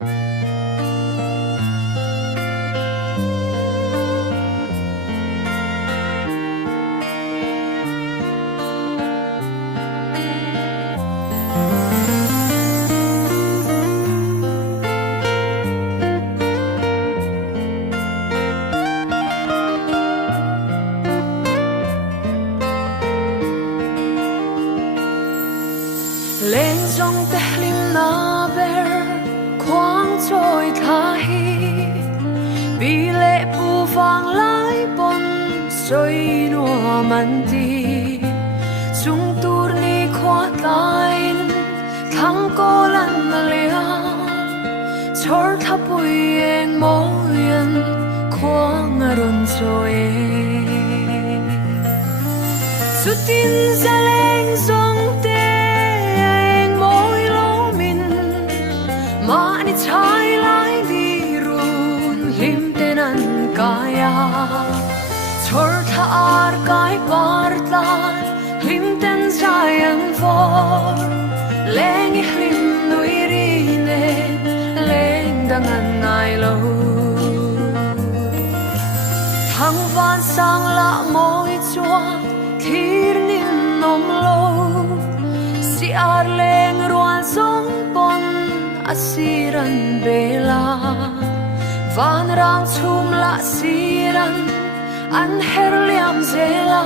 lên trong teh lim na ber khoang trôi tha hi bi lệ pu vang lai bon soi nua man ti chung tur ni khoa tain thang ko lan na lia chor tha pui eng mo yan khoang aron trôi su tin za leng zong mani chai lai di run lim tenan kaya chor tha ar kai par ta lim ten sayan for leng lim nui ri ne leng dangan nai lo thang van sang la moi chua thir nin nom lo si ar leng ruan song pon asiran bela van rang chum la siran an her liam zela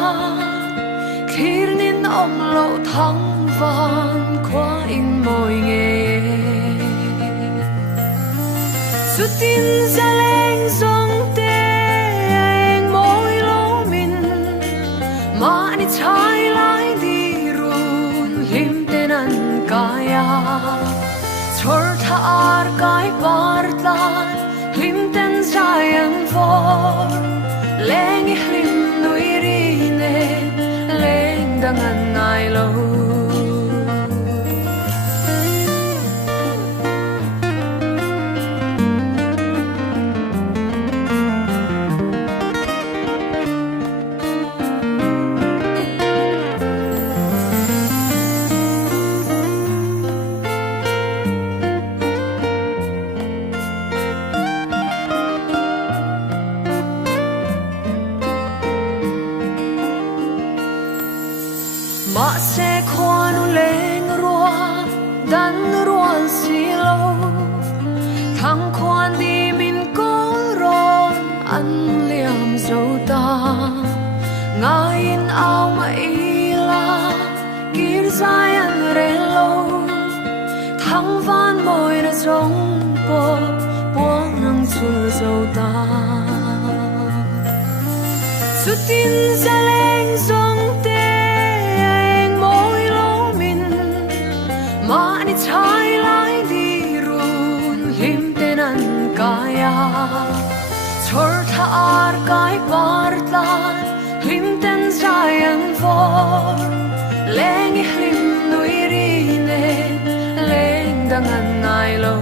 khirnin om lo thang van kwa in moi nge sutin zaleng zong te eng moi lo min mani chai lai di run lim tenan kaya chor tha ar kai par tlan lim ten sayan for leng lim nui ri ne leng dangan nai lo ma se khoan leng rua dan ruan si lo thang khoan di min ko ron an liam zo ta ngain au ma ila kir zayan re lo thang van moi na zong po buang nang chul zo ta sutin zaleng zong te mani chai lai di run lim tenan kaya chor tha ar kai par tlan lim ten sayan for leng lim nui ri ne leng dangan nai lo